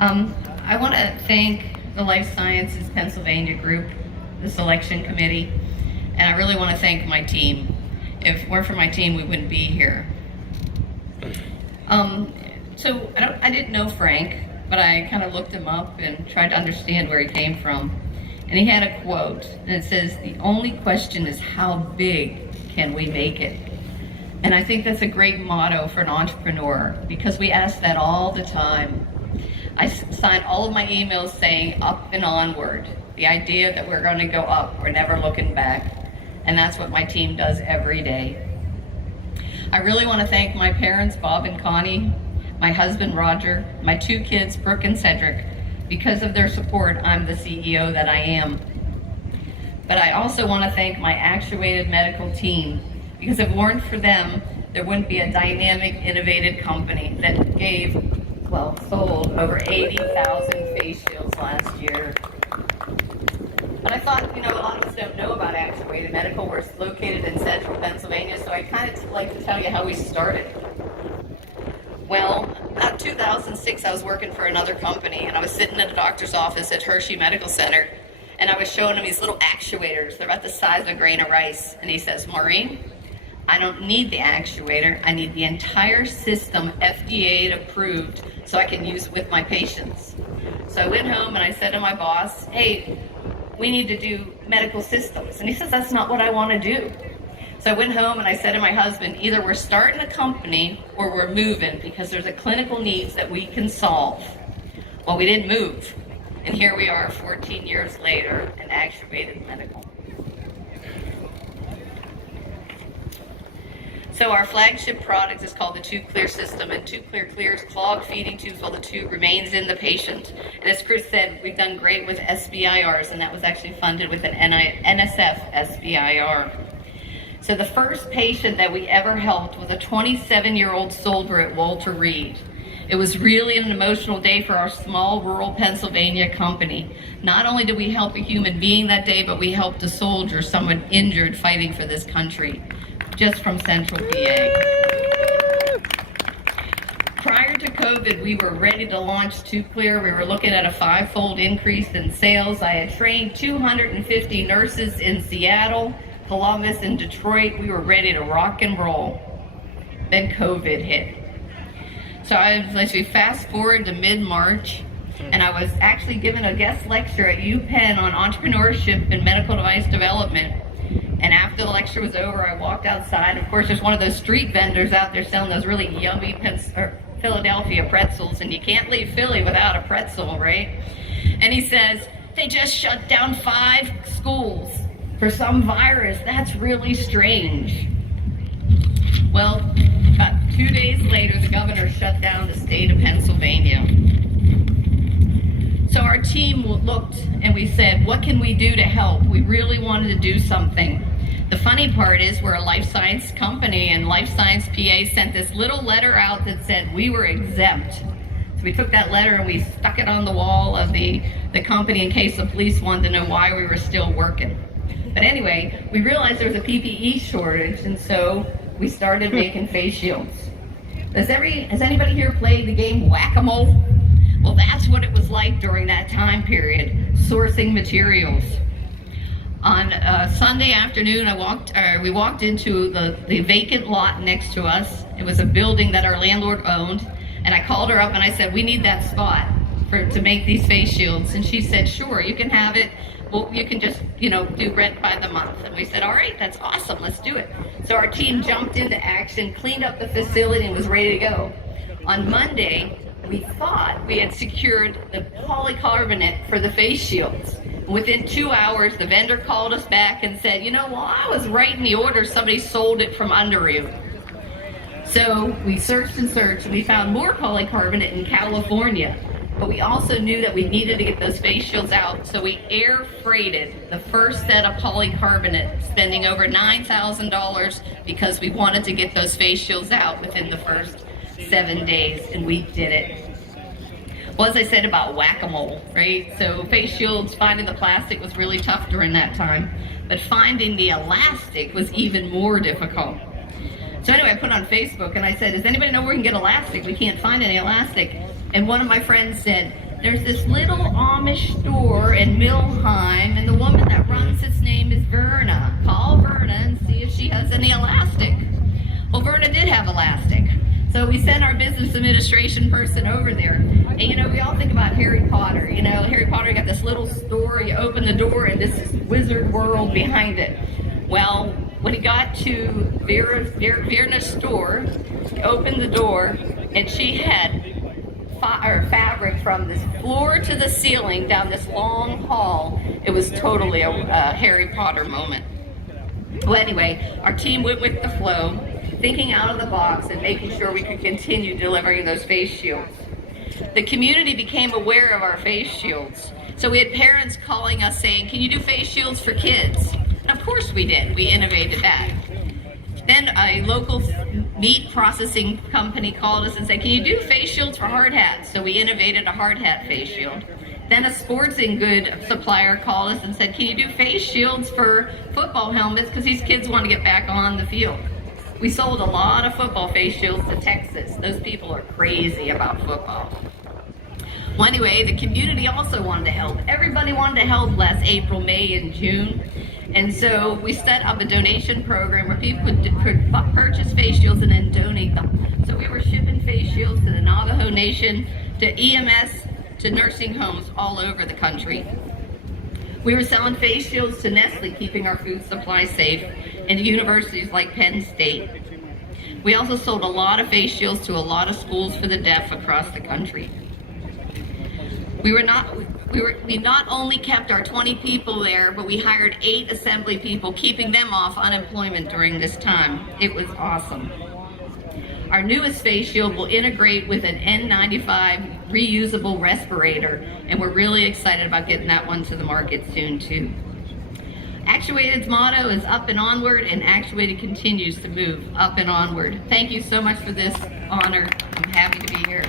I want to thank the Life Sciences Pennsylvania group, the selection committee, and I really want to thank my team. If it weren't for my team, we wouldn't be here. So I didn't know Frank, but I kind of looked him up and tried to understand where he came from. And he had a quote, and it says, "The only question is how big can we make it?" And I think that's a great motto for an entrepreneur, because we ask that all the time. I sign all of my emails saying up and onward, the idea that we're going to go up, we're never looking back. And that's what my team does every day. I really want to thank my parents, Bob and Connie, my husband, Roger, my two kids, Brooke and Cedric. Because of their support, I'm the CEO that I am. But I also want to thank my actuated medical team, because if it weren't for them, there wouldn't be a dynamic, innovative company that sold over 80,000 face shields last year. But I thought, a lot of us don't know about Actuated Medical. We're located in central Pennsylvania, so I kind of like to tell you how we started. Well, about 2006, I was working for another company, and I was sitting in a doctor's office at Hershey Medical Center, and I was showing him these little actuators. They're about the size of a grain of rice. And he says, "Maureen, I don't need the actuator. I need the entire system FDA approved so I can use it with my patients." So I went home and I said to my boss, "Hey, we need to do medical systems." And he says, "That's not what I want to do." So I went home and I said to my husband, either we're starting a company or we're moving, because there's a clinical needs that we can solve. Well, we didn't move. And here we are 14 years later in Actuated Medical. So our flagship product is called the Tube Clear system, and Tube Clear clears clogged feeding tubes while the tube remains in the patient. And as Chris said, we've done great with SBIRs, and that was actually funded with an NSF SBIR. So the first patient that we ever helped was a 27-year-old soldier at Walter Reed. It was really an emotional day for our small rural Pennsylvania company. Not only did we help a human being that day, but we helped a soldier, someone injured fighting for this country, just from central PA. Prior to COVID, we were ready to launch Tube Clear. We were looking at a 5-fold increase in sales. I had trained 250 nurses in Seattle, Columbus, and Detroit. We were ready to rock and roll. Then COVID hit. So let's fast forward to mid-March, and I was actually given a guest lecture at UPenn on entrepreneurship and medical device development. And after the lecture was over, I walked outside. Of course, there's one of those street vendors out there selling those really yummy Philadelphia pretzels, and you can't leave Philly without a pretzel, right? And he says, "They just shut down 5 schools for some virus. That's really strange." Well, about 2 days later, the governor shut down the state of Pennsylvania. So our team looked and we said, what can we do to help? We really wanted to do something. The funny part is we're a life science company, and Life Science PA sent this little letter out that said we were exempt. So we took that letter and we stuck it on the wall of the company in case the police wanted to know why we were still working. But anyway, we realized there was a PPE shortage, and so we started making face shields. Has anybody here played the game Whack-A-Mole? Well, that's what it was like during that time period, sourcing materials. On Sunday afternoon, we walked into the vacant lot next to us. It was a building that our landlord owned, and I called her up and I said, "We need that spot to make these face shields." And she said, "Sure, you can have it. Well, you can just, do rent by the month." And we said, "All right, that's awesome, let's do it." So our team jumped into action, cleaned up the facility, and was ready to go. On Monday, we thought we had secured the polycarbonate for the face shields. Within 2 hours, the vendor called us back and said, "While I was writing the order, somebody sold it from under you." So we searched and searched, and we found more polycarbonate in California. But we also knew that we needed to get those face shields out, so we air freighted the first set of polycarbonate, spending over $9,000 because we wanted to get those face shields out within the first 7 days, and we did it. Well, as I said about Whack-A-Mole, right? So face shields, finding the plastic was really tough during that time, but finding the elastic was even more difficult. So anyway, I put on Facebook and I said, "Does anybody know where we can get elastic? We can't find any elastic." And one of my friends said, There's this little Amish store in Milheim, and the woman that runs its name is Verna. Call Verna and see if she has any elastic. Well, Verna did have elastic. So we sent our business administration person over there. And you know, we all think about Harry Potter. You know, Harry Potter got this little store, you open the door and this is wizard world behind it. Well, when he got to Verna's store, he opened the door and she had fabric from this floor to the ceiling down this long hall. It was totally a Harry Potter moment. Well, anyway, our team went with the flow, thinking out of the box and making sure we could continue delivering those face shields. The community became aware of our face shields. So we had parents calling us saying, can you do face shields for kids? And of course we did. We innovated that. Then a local meat processing company called us and said, can you do face shields for hard hats? So we innovated a hard hat face shield. Then a sporting good supplier called us and said, can you do face shields for football helmets? Because these kids want to get back on the field. We sold a lot of football face shields to Texas. Those people are crazy about football. Well, anyway, the community also wanted to help. Everybody wanted to help last April, May, and June. And so we set up a donation program where people could purchase face shields and then donate them. So we were shipping face shields to the Navajo Nation, to EMS, to nursing homes all over the country. We were selling face shields to Nestle, keeping our food supply safe, and to universities like Penn State. We also sold a lot of face shields to a lot of schools for the deaf across the country. We not only kept our 20 people there, but we hired 8 assembly people, keeping them off unemployment during this time. It was awesome. Our newest face shield will integrate with an N95 reusable respirator, and we're really excited about getting that one to the market soon too. Actuated's motto is up and onward, and Actuated continues to move up and onward. Thank you so much for this honor. I'm happy to be here.